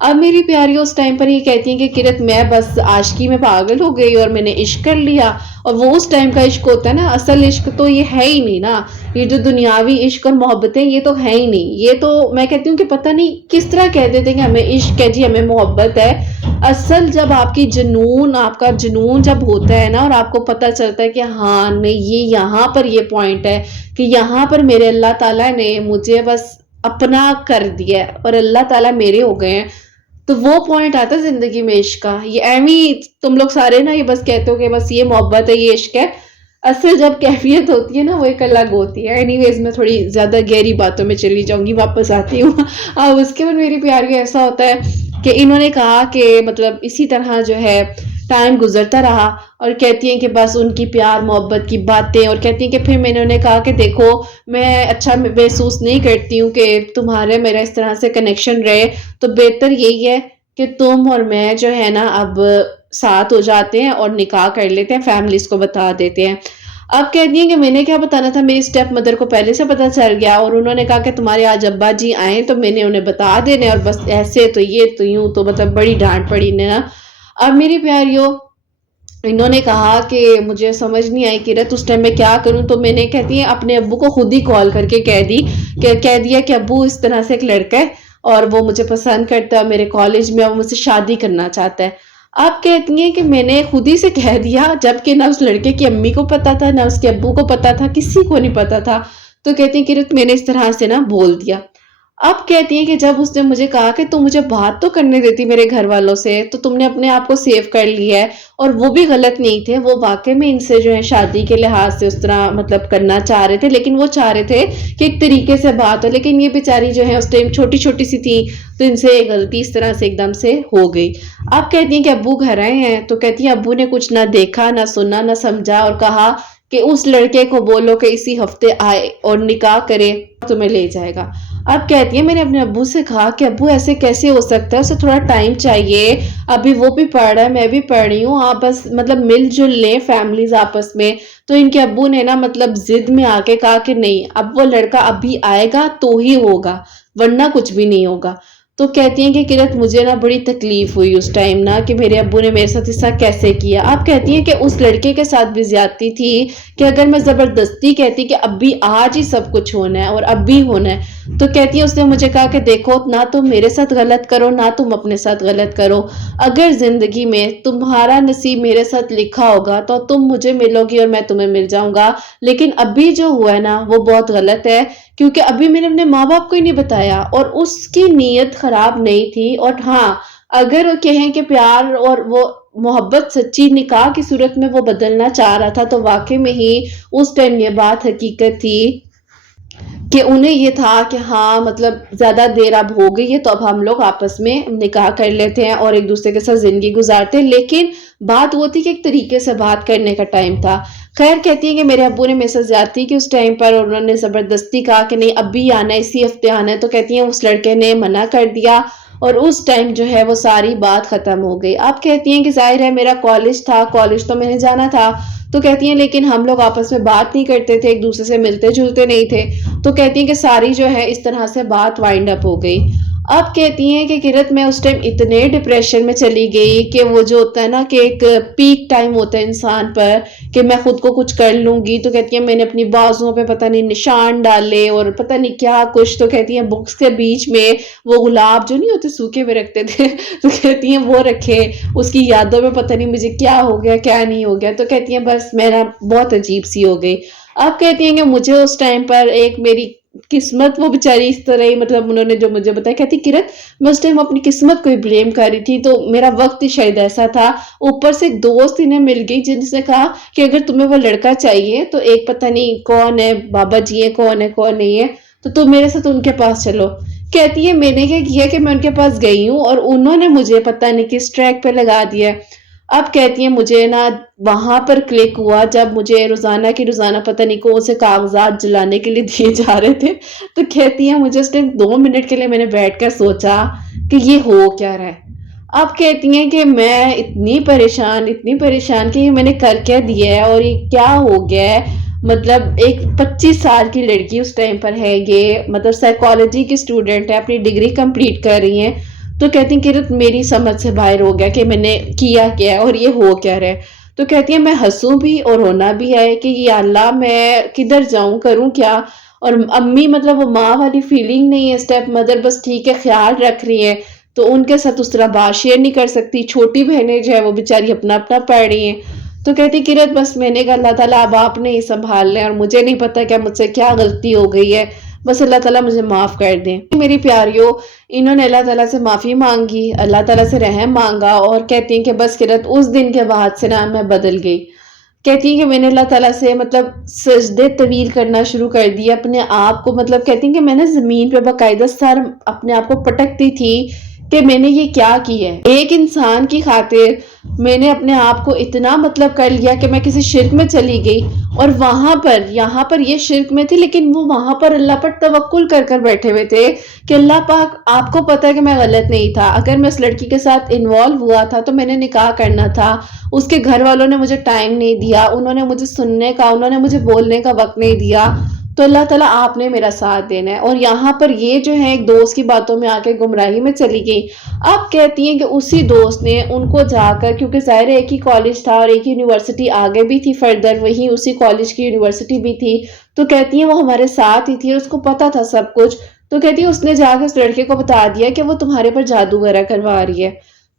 اب میری پیاری اس ٹائم پر یہ کہتی ہیں کہ کرت میں بس عاشقی میں پاگل ہو گئی اور میں نے عشق کر لیا، اور وہ اس ٹائم کا عشق ہوتا ہے نا، اصل عشق تو یہ ہے ہی نہیں نا، یہ جو دنیاوی عشق اور محبتیں یہ تو ہے ہی نہیں، یہ تو میں کہتی ہوں کہ پتہ نہیں کس طرح کہہ دیتے کہ ہمیں عشق ہے جی، ہمیں محبت ہے۔ اصل جب آپ کی جنون، آپ کا جنون جب ہوتا ہے نا اور آپ کو پتہ چلتا ہے کہ ہاں نہیں یہ یہاں پر یہ پوائنٹ ہے کہ یہاں پر میرے اللہ تعالیٰ نے مجھے بس اپنا کر دیا ہے اور اللہ تعالیٰ میرے ہو گئے ہیں، تو وہ پوائنٹ آتا ہے زندگی میں عشق کا۔ یہ ایویں تم لوگ سارے نا یہ بس کہتے ہو کہ بس یہ محبت ہے، یہ عشق ہے، اصل جب کیفیت ہوتی ہے نا وہ ایک الگ ہوتی ہے۔ اینی ویز میں تھوڑی زیادہ گہری باتوں میں چلی جاؤں گی، واپس آتی ہوں۔ اب اس کے بعد میری پیاری ایسا ہوتا ہے کہ انہوں نے کہا کہ مطلب اسی طرح جو ہے ٹائم گزرتا رہا، اور کہتی ہیں کہ بس ان کی پیار محبت کی باتیں، اور کہتی ہیں کہ پھر میں نے انہیں کہا کہ دیکھو میں اچھا محسوس نہیں کرتی ہوں کہ تمہارے میرا اس طرح سے کنیکشن رہے، تو بہتر یہی ہے کہ تم اور میں جو ہے نا اب ساتھ ہو جاتے ہیں اور نکاح کر لیتے ہیں، فیملیز کو بتا دیتے ہیں۔ اب کہتی ہیں کہ میں نے کیا بتانا تھا، میری اسٹیپ مدر کو پہلے سے پتا چل گیا، اور انہوں نے کہا کہ تمہارے آج ابا جی آئے تو میں نے انہیں بتا دینے، اور بس ایسے تو یہ تو یوں تو مطلب بڑی ڈانٹ پڑی نا۔ اب میری پیاریوں انہوں نے کہا کہ مجھے سمجھ نہیں آئی کرت اس ٹائم میں کیا کروں، تو میں نے کہتی ہیں اپنے ابو کو خود ہی کال کر کے کہہ دیا کہ ابو اس طرح سے ایک لڑکا ہے اور وہ مجھے پسند کرتا ہے، میرے کالج میں وہ مجھ سے شادی کرنا چاہتا ہے۔ آپ کہتی ہیں کہ میں نے خود ہی سے کہہ دیا، جبکہ نہ اس لڑکے کی امی کو پتا تھا نہ اس کے ابو کو پتا تھا، کسی کو نہیں پتا تھا، تو کہتی ہیں کرت میں نے اس طرح سے نا بول دیا۔ اب کہتی ہیں کہ جب اس نے مجھے کہا کہ تم مجھے بات تو کرنے دیتی میرے گھر والوں سے، تو تم نے اپنے آپ کو سیو کر لیا ہے، اور وہ بھی غلط نہیں تھے، وہ واقعی میں ان سے جو ہے شادی کے لحاظ سے اس طرح مطلب کرنا چاہ رہے تھے، لیکن وہ چاہ رہے تھے کہ ایک طریقے سے بات ہو، لیکن یہ بیچاری جو ہے اس ٹائم چھوٹی چھوٹی سی تھی، تو ان سے غلطی اس طرح سے ایک دم سے ہو گئی۔ اب کہتی ہیں کہ ابو گھر آئے ہیں، تو کہتی ہیں ابو نے کچھ نہ دیکھا نہ سنا نہ سمجھا، اور کہا کہ اس لڑکے کو بولو کہ اسی ہفتے آئے اور نکاح کرے، تمہیں لے جائے گا۔ اب کہتی ہے میں نے اپنے ابو سے کہا کہ ابو ایسے کیسے ہو سکتا ہے، اسے تھوڑا ٹائم چاہیے، ابھی وہ بھی پڑھ رہا ہے میں بھی پڑھ رہی ہوں، آپ بس مطلب مل جل لیں فیملیز آپس میں۔ تو ان کے ابو نے نا مطلب ضد میں آ کے کہا کہ نہیں، اب وہ لڑکا ابھی آئے گا تو ہی ہوگا، ورنہ کچھ بھی نہیں ہوگا۔ تو کہتی ہیں کہ کرت مجھے نا بڑی تکلیف ہوئی اس ٹائم نا کہ میرے ابو نے میرے ساتھ ایسا کیسے کیا۔ آپ کہتی ہیں کہ اس لڑکے کے ساتھ بھی زیادتی تھی کہ اگر میں زبردستی کہتی کہ ابھی آج ہی سب کچھ ہونا ہے اور ابھی ہونا ہے، تو کہتی ہے اس نے مجھے کہا کہ دیکھو نہ تم میرے ساتھ غلط کرو نہ تم اپنے ساتھ غلط کرو، اگر زندگی میں تمہارا نصیب میرے ساتھ لکھا ہوگا تو تم مجھے ملو گی اور میں تمہیں مل جاؤں گا، لیکن ابھی جو ہوا ہے نا وہ بہت غلط ہے، کیونکہ ابھی میں نے اپنے ماں باپ کو ہی نہیں بتایا، اور اس کی نیت خراب نہیں تھی، اور ہاں اگر وہ کہیں کہ پیار اور وہ محبت سچی نکاح کی صورت میں وہ بدلنا چاہ رہا تھا، تو واقعی میں ہی اس ٹائم یہ بات حقیقت تھی کہ انہیں یہ تھا کہ ہاں مطلب زیادہ دیر اب ہو گئی ہے تو اب ہم لوگ آپس میں نکاح کر لیتے ہیں اور ایک دوسرے کے ساتھ زندگی گزارتے ہیں، لیکن بات وہ تھی کہ ایک طریقے سے بات کرنے کا ٹائم تھا۔ خیر کہتی ہیں کہ میرے ابو نے میرے ساتھ زیادتی کی اس ٹائم پر، اور انہوں نے زبردستی کہا کہ نہیں ابھی آنا ہے اسی ہفتے آنا ہے، تو کہتی ہیں اس لڑکے نے منع کر دیا، اور اس ٹائم جو ہے وہ ساری بات ختم ہو گئی۔ آپ کہتی ہیں کہ ظاہر ہے میرا کالج تھا، کالج تو میں نے جانا تھا، تو کہتی ہیں لیکن ہم لوگ آپس میں بات نہیں کرتے تھے، ایک دوسرے سے ملتے جلتے نہیں تھے، تو کہتی ہیں کہ ساری جو ہے اس طرح سے بات وائنڈ اپ ہو گئی۔ اب کہتی ہیں کہ کرت میں اس ٹائم اتنے ڈپریشن میں چلی گئی کہ وہ جو ہوتا ہے نا کہ ایک پیک ٹائم ہوتا ہے انسان پر کہ میں خود کو کچھ کر لوں گی، تو کہتی ہیں میں نے اپنی بازوؤں پہ پتہ نہیں نشان ڈالے اور پتہ نہیں کیا کچھ، تو کہتی ہیں بکس کے بیچ میں وہ گلاب جو نہیں ہوتے سوکھے ہوئے رکھتے تھے تو کہتی ہیں وہ رکھے، اس کی یادوں میں پتہ نہیں مجھے کیا ہو گیا کیا نہیں ہو گیا، تو کہتی ہیں بس میرا بہت عجیب سی ہو گئی۔ اب کہتی ہیں کہ مجھے اس ٹائم پر ایک میری قسمت وہ بیچاری اس طرح ہی مطلب انہوں نے جو مجھے بتایا، کہتی کرت میں اس ٹائم اپنی قسمت کو ہی بلیم کر رہی تھی، تو میرا وقت ہی شاید ایسا تھا، اوپر سے ایک دوست انہیں مل گئی جس نے کہا کہ اگر تمہیں وہ لڑکا چاہیے تو ایک پتہ نہیں کون ہے بابا جی ہے کون نہیں ہے، تو تم میرے ساتھ ان کے پاس چلو۔ کہتی ہے میں نے کیا کیا کہ میں ان کے پاس گئی ہوں اور انہوں نے مجھے پتہ نہیں کس ٹریک پہ لگا دیا۔ اب کہتی ہیں مجھے نا وہاں پر کلک ہوا جب مجھے روزانہ کی روزانہ پتہ نہیں کون سے کاغذات جلانے کے لیے دیے جا رہے تھے، تو کہتی ہیں مجھے اس ٹائم 2 منٹ کے لیے میں نے بیٹھ کر سوچا کہ یہ ہو کیا رہا ہے۔ اب کہتی ہیں کہ میں اتنی پریشان کہ یہ میں نے کر کیا دیا ہے اور یہ کیا ہو گیا ہے، مطلب ایک 25 سال کی لڑکی اس ٹائم پر ہے، یہ مطلب سائیکالوجی کی اسٹوڈنٹ ہے، اپنی ڈگری کمپلیٹ کر رہی ہیں، تو کہتی ہیں کہ میری سمجھ سے باہر ہو گیا کہ میں نے کیا کیا ہے اور یہ ہو کیا رہا ہے۔ تو کہتی ہیں میں ہنسوں بھی اور رونا بھی ہے کہ یا اللہ میں کدھر جاؤں، کروں کیا۔ اور امی مطلب وہ ماں والی فیلنگ نہیں ہے، اسٹیپ مدر بس ٹھیک ہے خیال رکھ رہی ہیں، تو ان کے ساتھ اس طرح بات شیئر نہیں کر سکتی۔ چھوٹی بہنیں جو ہے وہ بیچاری اپنا اپنا پڑھ رہی ہیں۔ تو کہتی قرت بس میں نے کہا اللہ تعالیٰ اب آپ نے ہی سنبھال لیں، اور مجھے نہیں پتا کہ مجھ سے کیا غلطی ہو گئی ہے، بس اللہ تعالیٰ مجھے معاف کر دیں۔ میری پیاریوں، انہوں نے اللہ تعالیٰ سے معافی مانگی، اللہ تعالیٰ سے رحم مانگا، اور کہتی ہیں کہ بس قرت اس دن کے بعد سے نا میں بدل گئی۔ کہتی ہیں کہ میں نے اللہ تعالیٰ سے مطلب سجدے طویل کرنا شروع کر دیا، اپنے آپ کو مطلب کہتی ہیں کہ میں نے زمین پہ باقاعدہ سر اپنے آپ کو پٹکتی تھی کہ میں نے یہ کیا کی ہے۔ ایک انسان کی خاطر میں نے اپنے آپ کو اتنا مطلب کر لیا کہ میں کسی شرک میں چلی گئی، اور وہاں پر یہاں پر یہ شرک میں تھی، لیکن وہ وہاں پر اللہ پر توکل کر کر بیٹھے ہوئے تھے کہ اللہ پاک آپ کو پتا ہے کہ میں غلط نہیں تھا، اگر میں اس لڑکی کے ساتھ انوالو ہوا تھا تو میں نے نکاح کرنا تھا، اس کے گھر والوں نے مجھے ٹائم نہیں دیا، انہوں نے مجھے سننے کا، انہوں نے مجھے بولنے کا وقت نہیں دیا، تو اللہ تعالیٰ آپ نے میرا ساتھ دینا ہے۔ اور یہاں پر یہ جو ہے ایک دوست کی باتوں میں آ کے گمراہی میں چلی گئی۔ اب کہتی ہیں کہ اسی دوست نے ان کو جا کر، کیونکہ ظاہر ہے ایک ہی کالج تھا اور ایک ہی یونیورسٹی آگے بھی تھی فردر، وہی اسی کالج کی یونیورسٹی بھی تھی، تو کہتی ہیں وہ ہمارے ساتھ ہی تھی اور اس کو پتا تھا سب کچھ، تو کہتی ہے اس نے جا کے اس لڑکے کو بتا دیا کہ وہ تمہارے پر جادو وغیرہ کروا رہی ہے۔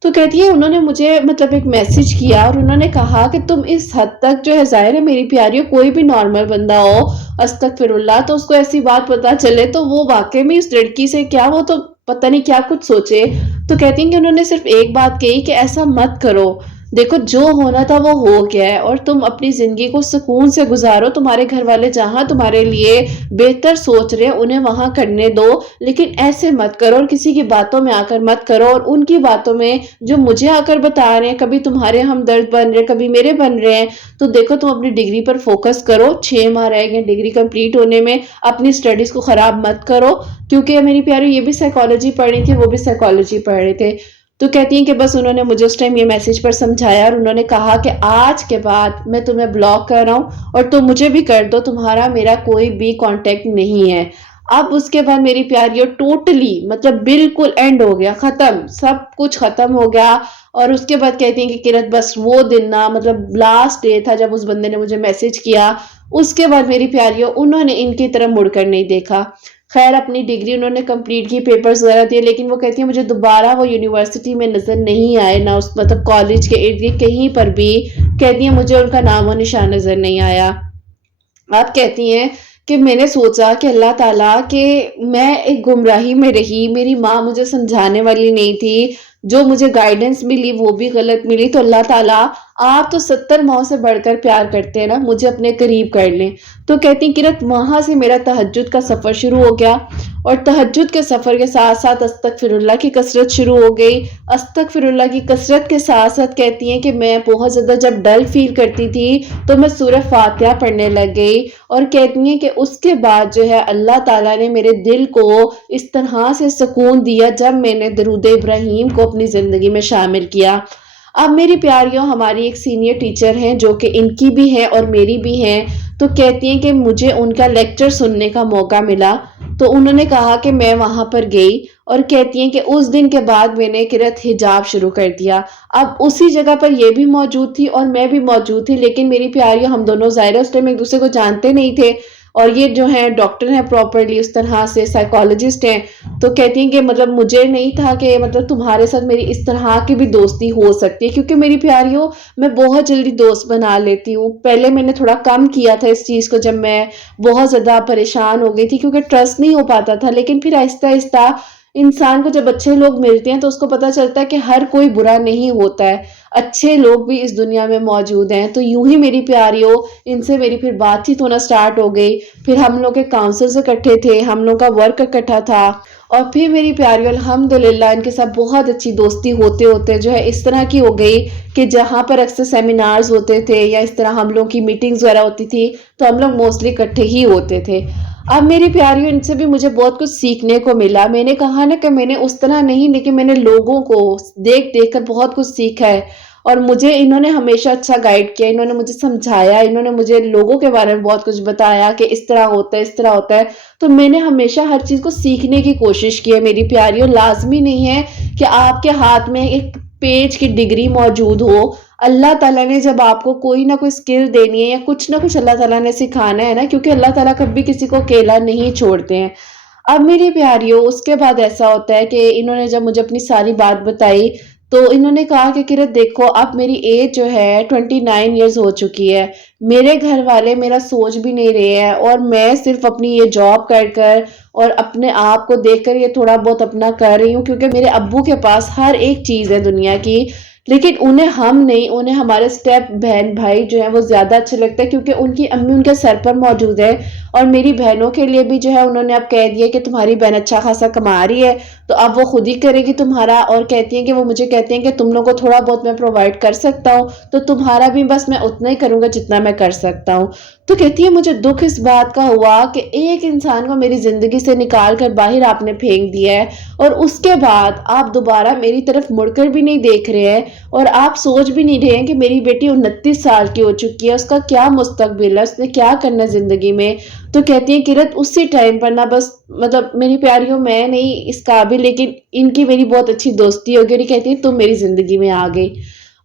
تو کہتی ہے انہوں نے مجھے مطلب ایک میسج کیا اور انہوں نے کہا کہ تم اس حد تک جو ہے، ظاہر ہے میری پیاریوں کوئی بھی نارمل بندہ ہو استغفر اللہ تو اس کو ایسی بات پتا چلے تو وہ واقعی میں اس لڑکی سے کیا، وہ تو پتہ نہیں کیا کچھ سوچے۔ تو کہتی ہیں کہ انہوں نے صرف ایک بات کہی کہ ایسا مت کرو، دیکھو جو ہونا تھا وہ ہو گیا ہے، اور تم اپنی زندگی کو سکون سے گزارو، تمہارے گھر والے جہاں تمہارے لیے بہتر سوچ رہے ہیں انہیں وہاں کرنے دو، لیکن ایسے مت کرو اور کسی کی باتوں میں آ کر مت کرو، اور ان کی باتوں میں جو مجھے آ کر بتا رہے ہیں، کبھی تمہارے ہمدرد بن رہے کبھی میرے بن رہے ہیں، تو دیکھو تم اپنی ڈگری پر فوکس کرو، 6 ماہ رہ گئے ڈگری کمپلیٹ ہونے میں، اپنی سٹڈیز کو خراب مت کرو، کیونکہ میری پیاری یہ بھی سائیکالوجی پڑھ رہی تھی، وہ بھی سائیکالوجی پڑھ رہے تھے۔ تو کہتی ہیں کہ بس انہوں نے مجھے اس ٹائم یہ میسج پر سمجھایا، اور انہوں نے کہا کہ آج کے بعد میں تمہیں بلاک کر رہا ہوں اور تم مجھے بھی کر دو، تمہارا میرا کوئی بھی کانٹیکٹ نہیں ہے۔ اب اس کے بعد میری پیاریوں ٹوٹلی مطلب بالکل اینڈ ہو گیا، ختم، سب کچھ ختم ہو گیا۔ اور اس کے بعد کہتی ہیں کہ قرت بس وہ دن نا مطلب لاسٹ ڈے تھا جب اس بندے نے مجھے میسج کیا، اس کے بعد میری پیاریوں انہوں نے ان کی طرف مڑ کر نہیں دیکھا۔ خیر اپنی ڈگری انہوں نے کمپلیٹ کی، پیپرز وغیرہ دیے، لیکن وہ کہتی ہیں مجھے دوبارہ وہ یونیورسٹی میں نظر نہیں آئے، نہ اس مطلب کالج کے ارد گرد کہیں پر بھی، کہتی ہیں مجھے ان کا نام و نشان نظر نہیں آیا۔ آپ کہتی ہیں کہ میں نے سوچا کہ اللہ تعالیٰ کہ میں ایک گمراہی میں رہی، میری ماں مجھے سمجھانے والی نہیں تھی، جو مجھے گائیڈنس ملی وہ بھی غلط ملی، تو اللہ تعالیٰ آپ تو 70 ماؤں سے بڑھ کر پیار کرتے ہیں نا، مجھے اپنے قریب کر لیں۔ تو کہتی ہیں قرت وہاں سے میرا تہجد کا سفر شروع ہو گیا، اور تہجد کے سفر کے ساتھ ساتھ استغفر اللہ کی کثرت شروع ہو گئی۔ استغفر اللہ کی کثرت کے ساتھ ساتھ کہتی ہیں کہ میں بہت زیادہ جب ڈل فیل کرتی تھی تو میں سورہ فاتحہ پڑھنے لگ گئی، اور کہتی ہیں کہ اس کے بعد جو ہے اللہ تعالیٰ نے میرے دل کو اس طرح سے سکون دیا جب میں نے درود ابراہیم کو اپنی زندگی میں شامل کیا۔ اب میری پیاریوں ہماری ایک سینئر ٹیچر ہیں جو کہ ان کی بھی ہے اور میری بھی ہیں، تو کہتی ہیں کہ مجھے ان کا لیکچر سننے کا موقع ملا، تو انہوں نے کہا کہ میں وہاں پر گئی، اور کہتی ہیں کہ اس دن کے بعد میں نے قرت حجاب شروع کر دیا۔ اب اسی جگہ پر یہ بھی موجود تھی اور میں بھی موجود تھی، لیکن میری پیاریوں ہم دونوں ظاہر اس ٹائم ایک دوسرے کو جانتے نہیں تھے، اور یہ جو ہیں ڈاکٹر ہیں پراپرلی اس طرح سے سائیکالوجسٹ ہیں، تو کہتی ہیں کہ مطلب مجھے نہیں تھا کہ مطلب تمہارے ساتھ میری اس طرح کی بھی دوستی ہو سکتی ہے، کیونکہ میری پیاریوں میں بہت جلدی دوست بنا لیتی ہوں۔ پہلے میں نے تھوڑا کم کیا تھا اس چیز کو جب میں بہت زیادہ پریشان ہو گئی تھی، کیونکہ ٹرسٹ نہیں ہو پاتا تھا، لیکن پھر آہستہ آہستہ انسان کو جب اچھے لوگ ملتے ہیں تو اس کو پتا چلتا ہے کہ ہر کوئی برا نہیں ہوتا ہے، اچھے لوگ بھی اس دنیا میں موجود ہیں۔ تو یوں ہی میری پیاریوں ان سے میری پھر بات چیت ہونا سٹارٹ ہو گئی، پھر ہم لوگ کے کاؤنسلز اکٹھے تھے، ہم لوگ کا ورک اکٹھا تھا، اور پھر میری پیاریوں الحمدللہ ان کے ساتھ بہت اچھی دوستی ہوتے ہوتے جو ہے اس طرح کی ہو گئی کہ جہاں پر اکثر سیمینارز ہوتے تھے یا اس طرح ہم لوگ کی میٹنگز وغیرہ ہوتی تھی تو ہم لوگ موسٹلی اکٹھے ہی ہوتے تھے۔ اب میری پیاریوں ان سے بھی مجھے بہت کچھ سیکھنے کو ملا۔ میں نے کہا نا کہ میں نے اس طرح نہیں، لیکن میں نے لوگوں کو دیکھ دیکھ کر بہت کچھ سیکھا ہے، اور مجھے انہوں نے ہمیشہ اچھا گائیڈ کیا، انہوں نے مجھے سمجھایا، انہوں نے مجھے لوگوں کے بارے میں بہت کچھ بتایا کہ اس طرح ہوتا ہے، اس طرح ہوتا ہے۔ تو میں نے ہمیشہ ہر چیز کو سیکھنے کی کوشش کی ہے میری پیاریوں۔ لازمی نہیں ہے کہ آپ کے ہاتھ میں ایک پیج کی ڈگری موجود ہو۔ اللہ تعالیٰ نے جب آپ کو کوئی نہ کوئی سکل دینی ہے یا کچھ نہ کچھ اللہ تعالیٰ نے سکھانا ہے نا، کیونکہ اللہ تعالیٰ کبھی کسی کو اکیلا نہیں چھوڑتے ہیں۔ اب میری پیاریوں، اس کے بعد ایسا ہوتا ہے کہ انہوں نے جب مجھے اپنی ساری بات بتائی تو انہوں نے کہا کہ کرت دیکھو، اب میری ایج جو ہے 29 ایئرز ہو چکی ہے، میرے گھر والے میرا سوچ بھی نہیں رہے ہیں، اور میں صرف اپنی یہ جاب کر اور اپنے آپ کو دیکھ کر یہ تھوڑا بہت اپنا کر رہی ہوں، کیونکہ میرے ابو کے پاس ہر ایک چیز ہے دنیا کی، لیکن انہیں ہم نہیں، انہیں ہمارے سٹیپ بہن بھائی جو ہیں وہ زیادہ اچھے لگتے ہیں، کیونکہ ان کی امی ان کے سر پر موجود ہے۔ اور میری بہنوں کے لیے بھی جو ہے انہوں نے اب کہہ دیا کہ تمہاری بہن اچھا خاصا کما رہی ہے تو اب وہ خود ہی کرے گی تمہارا، اور کہتی ہیں کہ وہ مجھے کہتے ہیں کہ تم لوگوں کو تھوڑا بہت میں پرووائڈ کر سکتا ہوں تو تمہارا بھی بس میں اتنا ہی کروں گا جتنا میں کر سکتا ہوں۔ تو کہتی ہے مجھے دکھ اس بات کا ہوا کہ ایک انسان کو میری زندگی سے نکال کر باہر آپ نے پھینک دیا ہے، اور اس کے بعد آپ دوبارہ میری طرف مڑ کر بھی نہیں دیکھ رہے ہیں، اور آپ سوچ بھی نہیں رہے ہیں کہ میری بیٹی 29 سال کی ہو چکی ہے، اس کا کیا مستقبل ہے، اس نے کیا کرنا ہے زندگی میں۔ تو کہتی ہیں کرت اسی ٹائم پر نا بس مطلب میری پیاریوں، میں نہیں اس قابل، لیکن ان کی میری بہت اچھی دوستی ہوگی، اور یہ کہتی ہیں تم میری زندگی میں آ گئی۔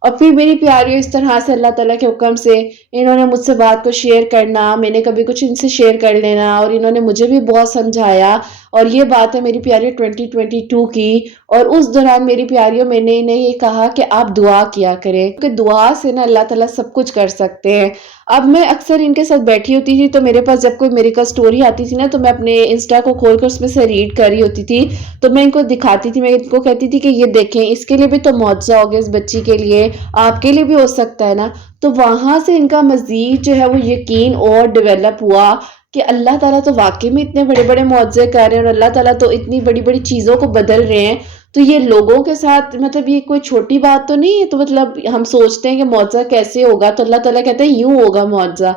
اور پھر میری پیاریوں، اس طرح سے اللہ تعالیٰ کے حکم سے انہوں نے مجھ سے بات کو شیئر کرنا، میں نے کبھی کچھ ان سے شیئر کر لینا، اور انہوں نے مجھے بھی بہت سمجھایا۔ اور یہ بات ہے میری پیاریوں 2022 کی، اور اس دوران میری پیاریوں میں نے انہیں یہ کہا کہ آپ دعا کیا کریں، کیونکہ دعا سے نا اللہ تعالیٰ سب کچھ کر سکتے ہیں۔ اب میں اکثر ان کے ساتھ بیٹھی ہوتی تھی تو میرے پاس جب کوئی میریکل سٹوری آتی تھی نا تو میں اپنے انسٹا کو کھول کر اس میں سے ریڈ کر رہی ہوتی تھی، تو میں ان کو دکھاتی تھی، میں ان کو کہتی تھی کہ یہ دیکھیں، اس کے لیے بھی تو معجزہ ہو گیا، اس بچی کے لیے، آپ کے لیے بھی ہو سکتا ہے نا۔ تو وہاں سے ان کا مزید جو ہے وہ یقین اور ڈیولپ ہوا کہ اللہ تعالیٰ تو واقعی میں اتنے بڑے بڑے معجزے کر رہے ہیں، اور اللہ تعالیٰ تو اتنی بڑی بڑی چیزوں کو بدل رہے ہیں۔ تو یہ لوگوں کے ساتھ مطلب یہ کوئی چھوٹی بات تو نہیں ہے، تو مطلب ہم سوچتے ہیں کہ معجزہ کیسے ہوگا، تو اللہ تعالیٰ کہتے ہیں یوں ہوگا معجزہ۔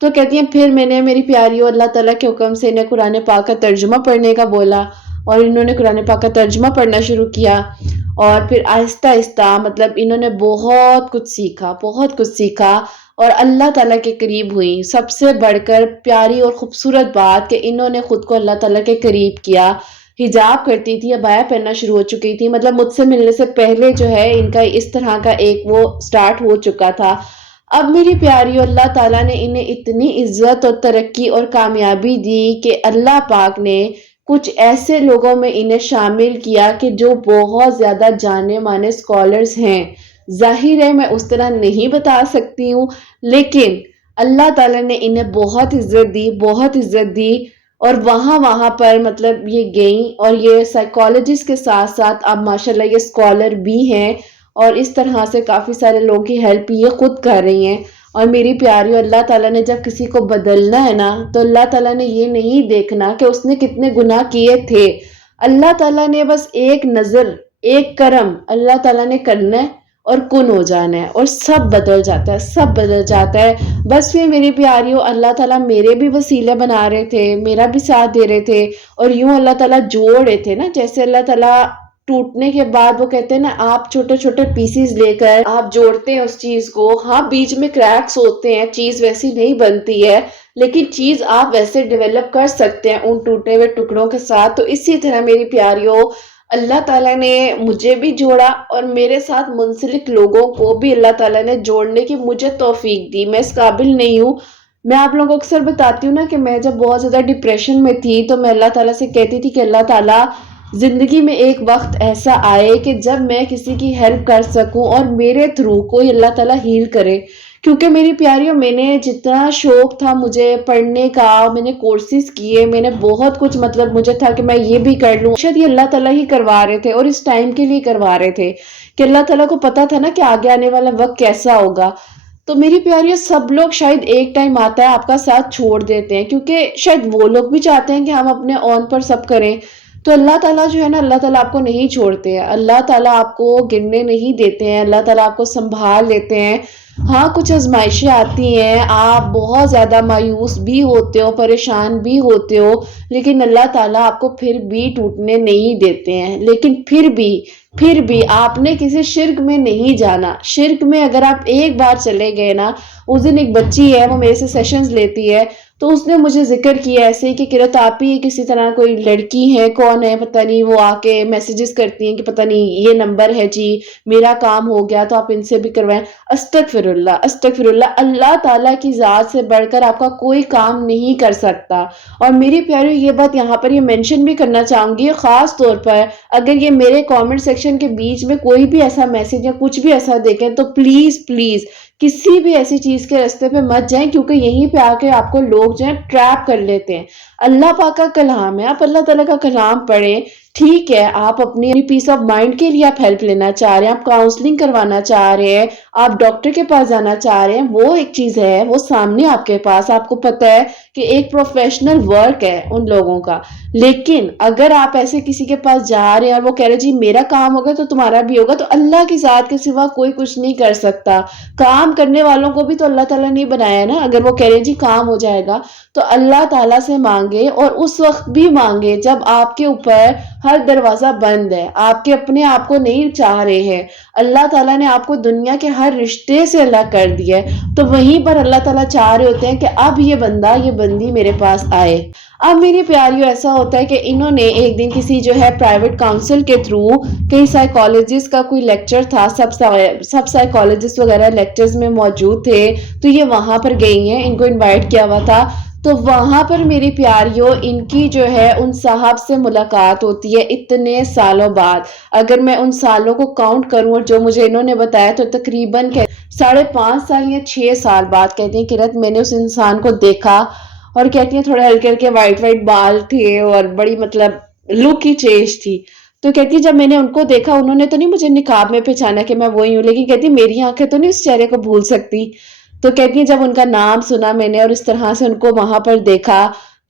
تو کہتی ہیں پھر میں نے میری پیاریوں اللہ تعالیٰ کے حکم سے انہیں قرآن پاک کا ترجمہ پڑھنے کا بولا، اور انہوں نے قرآن پاک کا ترجمہ پڑھنا شروع کیا، اور پھر آہستہ آہستہ مطلب انہوں نے بہت کچھ سیکھا، بہت کچھ سیکھا، اور اللہ تعالیٰ کے قریب ہوئی۔ سب سے بڑھ کر پیاری اور خوبصورت بات کہ انہوں نے خود کو اللہ تعالیٰ کے قریب کیا۔ حجاب کرتی تھی، عبایا پہننا شروع ہو چکی تھی، مطلب مجھ سے ملنے سے پہلے جو ہے ان کا اس طرح کا ایک وہ سٹارٹ ہو چکا تھا۔ اب میری پیاری، اللہ تعالیٰ نے انہیں اتنی عزت اور ترقی اور کامیابی دی کہ اللہ پاک نے کچھ ایسے لوگوں میں انہیں شامل کیا کہ جو بہت زیادہ جانے مانے اسکالرز ہیں۔ ظاہر ہے میں اس طرح نہیں بتا سکتی ہوں، لیکن اللہ تعالیٰ نے انہیں بہت عزت دی، بہت عزت دی، اور وہاں پر مطلب یہ گئیں، اور یہ سائیکالوجسٹ کے ساتھ ساتھ اب ماشاءاللہ یہ اسکالر بھی ہیں، اور اس طرح سے کافی سارے لوگوں کی ہیلپ یہ خود کر رہی ہیں۔ اور میری پیاری، اللہ تعالیٰ نے جب کسی کو بدلنا ہے نا تو اللہ تعالیٰ نے یہ نہیں دیکھنا کہ اس نے کتنے گناہ کیے تھے، اللہ تعالیٰ نے بس ایک نظر، ایک کرم اللہ تعالیٰ نے کرنا ہے اور کن ہو جانا ہے، اور سب بدل جاتا ہے، سب بدل جاتا ہے۔ بس پھر میری پیاریوں، اللہ تعالیٰ میرے بھی وسیلے بنا رہے تھے، میرا بھی ساتھ دے رہے تھے، اور یوں اللہ تعالیٰ جوڑ رہے تھے نا، جیسے اللہ تعالیٰ ٹوٹنے کے بعد وہ کہتے ہیں نا، آپ چھوٹے چھوٹے پیسز لے کر آپ جوڑتے ہیں اس چیز کو، ہاں بیچ میں کریکس ہوتے ہیں، چیز ویسی نہیں بنتی ہے، لیکن چیز آپ ویسے ڈیولپ کر سکتے ہیں ان ٹوٹے ہوئے ٹکڑوں کے ساتھ۔ تو اسی طرح میری پیاریوں، اللہ تعالیٰ نے مجھے بھی جوڑا، اور میرے ساتھ منسلک لوگوں کو بھی اللہ تعالیٰ نے جوڑنے کی مجھے توفیق دی۔ میں اس قابل نہیں ہوں، میں آپ لوگوں کو اکثر بتاتی ہوں نا کہ میں جب بہت زیادہ ڈپریشن میں تھی تو میں اللہ تعالیٰ سے کہتی تھی کہ اللہ تعالیٰ زندگی میں ایک وقت ایسا آئے کہ جب میں کسی کی ہیلپ کر سکوں اور میرے تھرو کوئی اللہ تعالیٰ ہیل کرے، کیونکہ میری پیاریوں، میں نے جتنا شوق تھا مجھے پڑھنے کا، میں نے کورسز کیے، میں نے بہت کچھ مطلب مجھے تھا کہ میں یہ بھی کر لوں، شاید یہ اللہ تعالیٰ ہی کروا رہے تھے، اور اس ٹائم کے لیے کروا رہے تھے کہ اللہ تعالیٰ کو پتا تھا نا کہ آگے آنے والا وقت کیسا ہوگا۔ تو میری پیاریوں، سب لوگ شاید ایک ٹائم آتا ہے آپ کا ساتھ چھوڑ دیتے ہیں، کیونکہ شاید وہ لوگ بھی چاہتے ہیں کہ ہم اپنے اون پر سب کریں، تو اللہ تعالیٰ جو ہے نا، اللہ تعالیٰ آپ کو نہیں چھوڑتے ہیں، اللہ تعالیٰ آپ کو گرنے نہیں دیتے ہیں، اللہ تعالیٰ آپ کو سنبھال لیتے ہیں۔ ہاں کچھ آزمائشیں آتی ہیں، آپ بہت زیادہ مایوس بھی ہوتے ہو، پریشان بھی ہوتے ہو، لیکن اللہ تعالیٰ آپ کو پھر بھی ٹوٹنے نہیں دیتے ہیں۔ لیکن پھر بھی پھر بھی آپ نے کسی شرک میں نہیں جانا. شرک میں اگر آپ ایک بار چلے گئے نا. اس دن ایک بچی ہے وہ میرے سے سیشنز لیتی ہے, تو اس نے مجھے ذکر کیا ایسے کہ قرت آپ ہی کسی طرح کوئی لڑکی ہے, کون ہے پتہ نہیں, وہ آ کے میسیجز کرتی ہیں کہ پتہ نہیں یہ نمبر ہے جی, میرا کام ہو گیا تو آپ ان سے بھی کروائیں. استغفر اللہ استغفر اللہ, اللہ تعالیٰ کی ذات سے بڑھ کر آپ کا کوئی کام نہیں کر سکتا. اور میری پیاری یہ بات یہاں پر یہ مینشن بھی کرنا چاہوں گی خاص طور پر, اگر یہ میرے کامنٹ سیکشن کے بیچ میں کوئی بھی ایسا میسج یا کچھ بھی ایسا دیکھیں تو پلیز پلیز کسی بھی ایسی چیز کے راستے پہ مت جائیں, کیونکہ یہیں پہ آ کے آپ کو لوگ جو ہیں ٹریپ کر لیتے ہیں. اللہ پاک کا کلام ہے, آپ اللہ تعالیٰ کا کلام پڑھیں. ٹھیک ہے, آپ اپنی پیس آف مائنڈ کے لیے آپ ہیلپ لینا چاہ رہے ہیں, آپ کاؤنسلنگ کروانا چاہ رہے ہیں, آپ ڈاکٹر کے پاس جانا چاہ رہے ہیں, وہ ایک چیز ہے, وہ سامنے آپ کے پاس, آپ کو پتہ ہے کہ ایک پروفیشنل ورک ہے ان لوگوں کا. لیکن اگر آپ ایسے کسی کے پاس جا رہے ہیں اور وہ کہہ رہے جی میرا کام ہوگا تو تمہارا بھی ہوگا, تو اللہ کی ذات کے سوا کوئی کچھ نہیں کر سکتا. کام کرنے والوں کو بھی تو اللہ تعالیٰ نے بنایا نا. اگر وہ کہہ رہے جی کام ہو جائے گا تو اللہ تعالیٰ سے مانگے, اور اس وقت بھی مانگے جب آپ کے اوپر ہر دروازہ بند ہے, آپ کے اپنے آپ کو نہیں چاہ رہے ہیں. اللہ تعالیٰ نے آپ کو دنیا کے ہر رشتے سے الگ کر دیا ہے, تو وہیں پر اللہ تعالیٰ چاہ رہے ہوتے ہیں کہ اب یہ بندہ یہ بندی میرے پاس آئے. اب میری پیاریوں ایسا ہوتا ہے کہ انہوں نے ایک دن کسی جو ہے پرائیویٹ کاؤنسل کے تھرو, کئی سائیکالوجسٹ کا کوئی لیکچر تھا, سب سائیکالوجسٹ وغیرہ لیکچرز میں موجود تھے, تو یہ وہاں پر گئی ہیں, ان کو انوائٹ کیا ہوا تھا. تو وہاں پر میری پیاریوں ان کی جو ہے ان صاحب سے ملاقات ہوتی ہے اتنے سالوں بعد. اگر میں ان سالوں کو کاؤنٹ کروں اور جو مجھے انہوں نے بتایا تو تقریباً 5.5 سال یا 6 سال بعد کہتی ہیں قرت میں نے اس انسان کو دیکھا, اور کہتی ہیں تھوڑے ہلکے ہلکے وائٹ بال تھے اور بڑی مطلب لک ہی چینج تھی. تو کہتی ہے جب میں نے ان کو دیکھا, انہوں نے تو نہیں مجھے نقاب میں پہچانا کہ میں وہی ہوں, لیکن کہتی میری آنکھیں تو نہیں اس چہرے کو بھول سکتی. تو کہتی ہیں جب ان کا نام سنا میں نے اور اس طرح سے ان کو وہاں پر دیکھا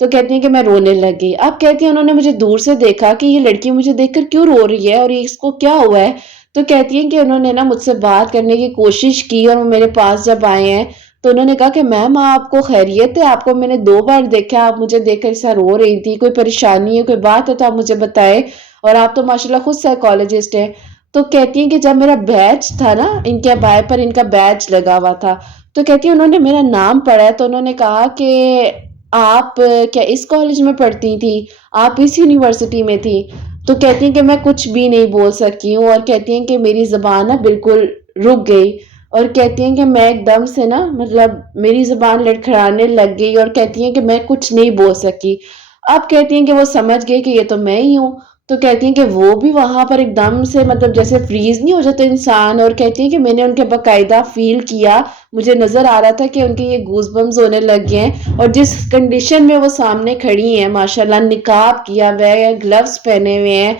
تو کہتی ہیں کہ میں رونے لگی. اب کہتی ہیں انہوں نے مجھے دور سے دیکھا کہ یہ لڑکی مجھے دیکھ کر کیوں رو رہی ہے اور اس کو کیا ہوا ہے. تو کہتی ہیں کہ انہوں نے نا مجھ سے بات کرنے کی کوشش کی, اور وہ میرے پاس جب آئے ہیں تو انہوں نے کہا کہ میم آپ کو خیریت ہے, آپ کو میں نے 2 بار دیکھا, آپ مجھے دیکھ کر ایسا رو رہی تھی, کوئی پریشانی ہے کوئی بات ہے تو آپ مجھے بتائیں, اور آپ تو ماشاءاللہ خود سائیکالوجسٹ ہیں. تو کہتی ہیں کہ جب میرا بیچ تھا نا, ان کے بائے پر ان کا بیچ لگا ہوا تھا, تو کہتی ہیں انہوں نے میرا نام پڑھا تو انہوں نے کہا کہ آپ کیا اس کالج میں پڑھتی تھی, آپ اس یونیورسٹی میں تھی. تو کہتی ہیں کہ میں کچھ بھی نہیں بول سکی ہوں, اور کہتی ہیں کہ میری زبان نا بالکل رک گئی, اور کہتی ہیں کہ میں ایک دم سے نا مطلب میری زبان لڑکھڑانے لگ گئی, اور کہتی ہیں کہ میں کچھ نہیں بول سکی. اب کہتی ہیں کہ وہ سمجھ گئے کہ یہ تو میں ہی ہوں. تو کہتی ہیں کہ وہ بھی وہاں پر ایک دم سے مطلب جیسے فریز نہیں ہو جاتا انسان, اور کہتی ہیں کہ میں نے ان کے باقاعدہ فیل کیا, مجھے نظر آ رہا تھا کہ ان کے یہ گوز بمز ہونے لگ گئے ہیں, اور جس کنڈیشن میں وہ سامنے کھڑی ہیں ماشاءاللہ, نقاب کیا ہوا ہے, گلوز پہنے ہوئے ہیں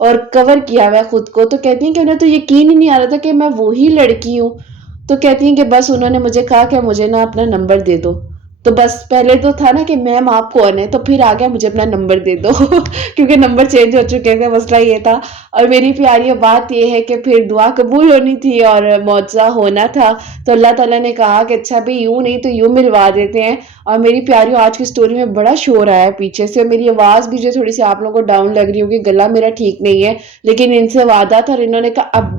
اور کور کیا ہوا ہے خود کو, تو کہتی ہیں کہ انہیں تو یقین ہی نہیں آ رہا تھا کہ میں وہی لڑکی ہوں. تو کہتی ہیں کہ بس انہوں نے مجھے کہا کہ مجھے نا اپنا نمبر دے دو. تو بس پہلے تو تھا نا کہ میم آپ کون ہیں, تو پھر آ گیا مجھے اپنا نمبر دے دو کیونکہ نمبر چینج ہو چکے تھے, مسئلہ یہ تھا. اور میری پیاری بات یہ ہے کہ پھر دعا قبول ہونی تھی اور معجزہ ہونا تھا, تو اللہ تعالیٰ نے کہا کہ اچھا بھی یوں نہیں تو یوں ملوا دیتے ہیں. اور میری پیاری آج کی سٹوری میں بڑا شور آیا ہے پیچھے سے, میری آواز بھی جو تھوڑی سی آپ لوگوں کو ڈاؤن لگ رہی ہوگی, گلا میرا ٹھیک نہیں ہے, لیکن ان سے وعدہ تھا اور انہوں نے کہا اب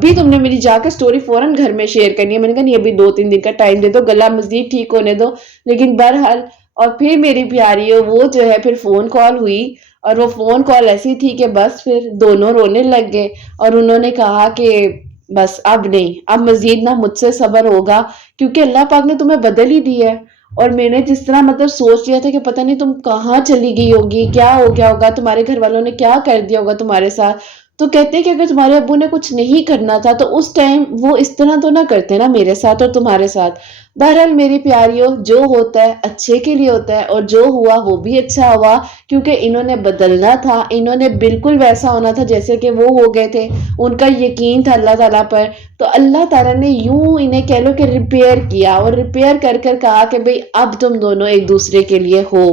بھی تم نے میری جا کے سٹوری فوراً گھر میں شیئر کرنی ہے. میں نے کہا نہیں, ابھی 2-3 دن کا ٹائم دے دو, گلا مزید ٹھیک ہونے دو. لیکن بہرحال اور پھر میری پیاری وہ جو ہے پھر فون کال ہوئی, اور وہ فون کال ایسی تھی کہ بس پھر دونوں رونے لگ گئے, اور انہوں نے کہا کہ بس اب نہیں, اب مزید نہ مجھ سے صبر ہوگا, کیونکہ اللہ پاک نے تمہیں بدل ہی دی ہے. اور میں نے جس طرح مطلب سوچ لیا تھا کہ پتہ نہیں تم کہاں چلی گئی ہوگی, کیا ہو گیا ہوگا, تمہارے گھر والوں نے کیا کر دیا ہوگا تمہارے ساتھ. تو کہتے ہیں کہ اگر تمہارے ابو نے کچھ نہیں کرنا تھا تو اس ٹائم وہ اس طرح تو نہ کرتے نا میرے ساتھ اور تمہارے ساتھ. بہرحال میری پیاریوں, جو ہوتا ہے اچھے کے لیے ہوتا ہے, اور جو ہوا وہ بھی اچھا ہوا, کیونکہ انہوں نے بدلنا تھا, انہوں نے بالکل ویسا ہونا تھا جیسے کہ وہ ہو گئے تھے. ان کا یقین تھا اللہ تعالیٰ پر, تو اللہ تعالیٰ نے یوں انہیں کہہ لو کہ ریپیئر کیا, اور ریپیئر کر کر کہا کہ بھئی اب تم دونوں ایک دوسرے کے لیے ہو.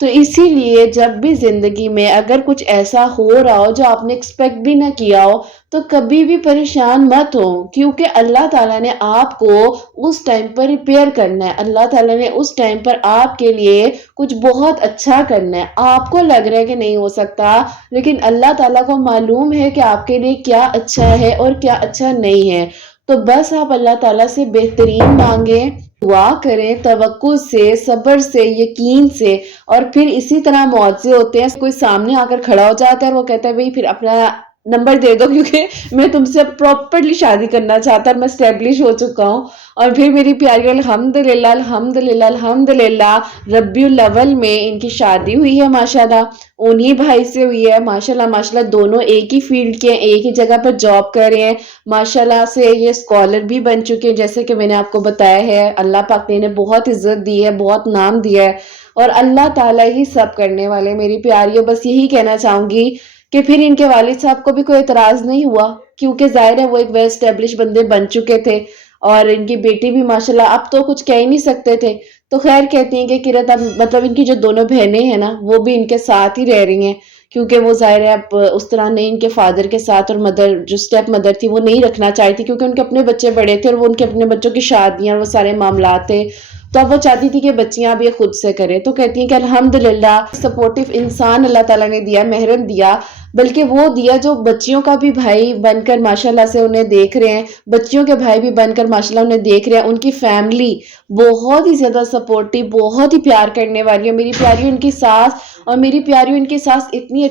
تو اسی لیے جب بھی زندگی میں اگر کچھ ایسا ہو رہا ہو جو آپ نے ایکسپیکٹ بھی نہ کیا ہو تو کبھی بھی پریشان مت ہو، کیونکہ اللہ تعالیٰ نے آپ کو اس ٹائم پر ریپیئر کرنا ہے، اللہ تعالیٰ نے اس ٹائم پر آپ کے لیے کچھ بہت اچھا کرنا ہے۔ آپ کو لگ رہا ہے کہ نہیں ہو سکتا، لیکن اللہ تعالیٰ کو معلوم ہے کہ آپ کے لیے کیا اچھا ہے اور کیا اچھا نہیں ہے۔ تو بس آپ اللہ تعالیٰ سے بہترین مانگیں، دعا کریں توقع سے، صبر سے، یقین سے، اور پھر اسی طرح معاوضے ہوتے ہیں، کوئی سامنے آ کر کھڑا ہو جاتا ہے اور وہ کہتا ہے بھئی پھر اپنا نمبر دے دو کیونکہ میں تم سے پراپرلی شادی کرنا چاہتا اور میں اسٹیبلش ہو چکا ہوں۔ اور پھر میری پیاری الحمدللہ الحمدللہ الحمدللہ ربیع الاول میں ان کی شادی ہوئی ہے ماشاءاللہ، انہی بھائی سے ہوئی ہے ماشاءاللہ ماشاءاللہ، دونوں ایک ہی فیلڈ کے ہیں، ایک ہی جگہ پر جاب کر رہے ہیں ماشاءاللہ سے، یہ اسکالر بھی بن چکے ہیں جیسے کہ میں نے آپ کو بتایا ہے۔ اللہ پاک نے انہیں بہت عزت دی ہے، بہت نام دیا ہے، اور اللہ تعالیٰ ہی سب کرنے والے میری پیاریوں۔ بس یہی کہنا چاہوں گی کہ پھر ان کے والد صاحب کو بھی کوئی اعتراض نہیں ہوا، کیونکہ ظاہر ہے وہ ایک ویل اسٹیبلش بندے بن چکے تھے، اور ان کی بیٹی بھی ماشاءاللہ اب تو کچھ کہہ ہی نہیں سکتے تھے، تو خیر کہتی ہیں کہ کرت اب مطلب ان کی جو دونوں بہنیں ہیں نا وہ بھی ان کے ساتھ ہی رہ رہی ہیں، کیونکہ وہ ظاہر ہے اب اس طرح نہیں ان کے فادر کے ساتھ، اور مدر جو اسٹیپ مدر تھی وہ نہیں رکھنا چاہتی تھی کیونکہ ان کے اپنے بچے بڑے تھے اور وہ ان کے اپنے بچوں کی شادیاں اور وہ سارے معاملات تھے، تو اب وہ چاہتی تھی کہ بچیاں بھی خود سے کرے، تو کہتی ہیں کہ الحمدللہ سپورٹیو انسان اللہ تعالیٰ نے دیا، محرم دیا، بلکہ وہ دیا جو بچیوں کا بھی بھائی بن کر ماشاءاللہ سے انہیں دیکھ رہے ہیں، بچیوں کے بھائی بھی بن کر ماشاءاللہ انہیں دیکھ رہے ہیں، ان کی فیملی بہت ہی زیادہ سپورٹیو، بہت ہی پیار کرنے والی ہے میری پیاری ان کی ساس، اور میری پیاری ان کی ساس اتنی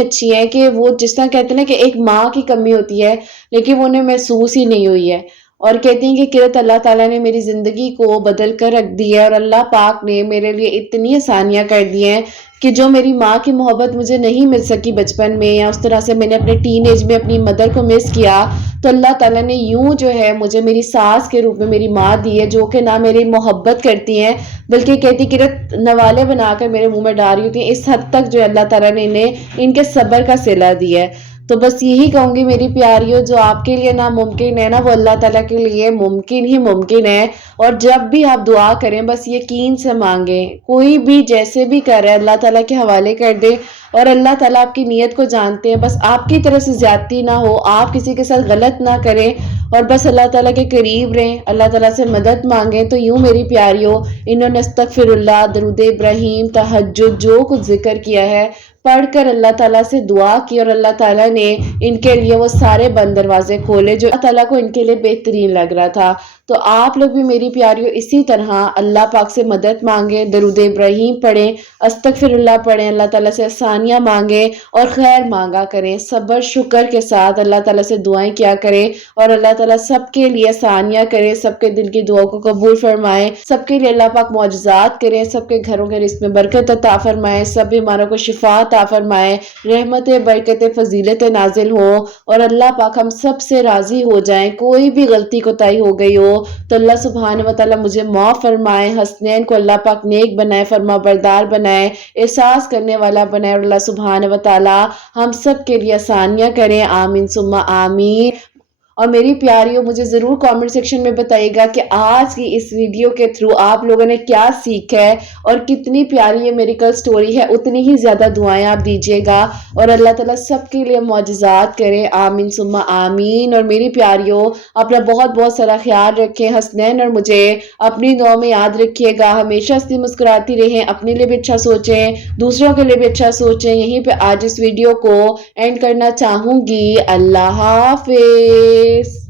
اچھی ہیں کہ وہ جس طرح کہتے ہیں نا کہ ایک ماں کی کمی ہوتی ہے لیکن وہ انہیں محسوس ہی نہیں ہوئی ہے، اور کہتی ہیں کہ کرت اللہ تعالیٰ نے میری زندگی کو بدل کر رکھ دی ہے، اور اللہ پاک نے میرے لیے اتنی آسانیاں کر دی ہیں کہ جو میری ماں کی محبت مجھے نہیں مل سکی بچپن میں، یا اس طرح سے میں نے اپنے ٹین ایج میں اپنی مدر کو مس کیا، تو اللہ تعالیٰ نے یوں جو ہے مجھے میری ساس کے روپ میں میری ماں دی ہے، جو کہ نہ میری محبت کرتی ہیں بلکہ کہتی کرت نوالے بنا کر میرے منہ میں ڈال رہی ہوتی ہیں، اس حد تک جو اللہ تعالیٰ نے انہیں ان کے صبر کا صلہ دیا ہے۔ تو بس یہی کہوں گی میری پیاریوں، جو آپ کے لیے ناممکن ہے نا وہ اللہ تعالیٰ کے لیے ممکن ہی ممکن ہے، اور جب بھی آپ دعا کریں بس یقین سے مانگیں، کوئی بھی جیسے بھی کر رہا ہے اللہ تعالیٰ کے حوالے کر دیں، اور اللہ تعالیٰ آپ کی نیت کو جانتے ہیں، بس آپ کی طرف سے زیادتی نہ ہو، آپ کسی کے ساتھ غلط نہ کریں، اور بس اللہ تعالیٰ کے قریب رہیں، اللہ تعالیٰ سے مدد مانگیں۔ تو یوں میری پیاریوں، انہوں نے استغفر اللہ، درود ابراہیم، تہجد، جو کچھ ذکر کیا ہے پڑھ کر اللہ تعالیٰ سے دعا کی، اور اللہ تعالیٰ نے ان کے لیے وہ سارے بند دروازے کھولے جو اللہ تعالیٰ کو ان کے لیے بہترین لگ رہا تھا۔ تو آپ لوگ بھی میری پیاریوں اسی طرح اللہ پاک سے مدد مانگیں، درود ابراہیم پڑھیں، استغفر اللہ پڑھیں، اللہ تعالیٰ سے آسانیاں مانگیں اور خیر مانگا کریں، صبر شکر کے ساتھ اللہ تعالیٰ سے دعائیں کیا کریں، اور اللہ تعالیٰ سب کے لیے آسانیاں کریں، سب کے دل کی دعاؤں کو قبول فرمائیں، سب کے لیے اللہ پاک معجزات کریں، سب کے گھروں کے رزق میں برکت عطا فرمائیں، سب بیماروں کو شفا عطا فرمائیں، رحمت برکت فضیلت نازل ہوں، اور اللہ پاک ہم سب سے راضی ہو جائیں۔ کوئی بھی غلطی کوتاہی ہو گئی ہو تو اللہ سبحانہ وتعالی مجھے معاف فرمائے، حسنین کو اللہ پاک نیک بنائے، فرما بردار بنائے، احساس کرنے والا بنائے، اور اللہ سبحانہ وتعالی ہم سب کے لیے آسانیاں کریں، آمین ثم آمین۔ اور میری پیاریوں، مجھے ضرور کامنٹ سیکشن میں بتائیے گا کہ آج کی اس ویڈیو کے تھرو آپ لوگوں نے کیا سیکھا ہے، اور کتنی پیاری یہ میریکل سٹوری ہے، اتنی ہی زیادہ دعائیں آپ دیجیے گا، اور اللہ تعالیٰ سب کے لیے معجزات کرے، آمین ثم آمین۔ اور میری پیاریوں، اپنا بہت بہت سارا خیال رکھیں، حسنین اور مجھے اپنی دعا میں یاد رکھیے گا، ہمیشہ سے مسکراتی رہیں، اپنے لیے بھی اچھا سوچیں، دوسروں کے لیے بھی اچھا سوچیں۔ یہیں پہ آج اس ویڈیو کو اینڈ کرنا چاہوں گی۔ اللہ حافظ۔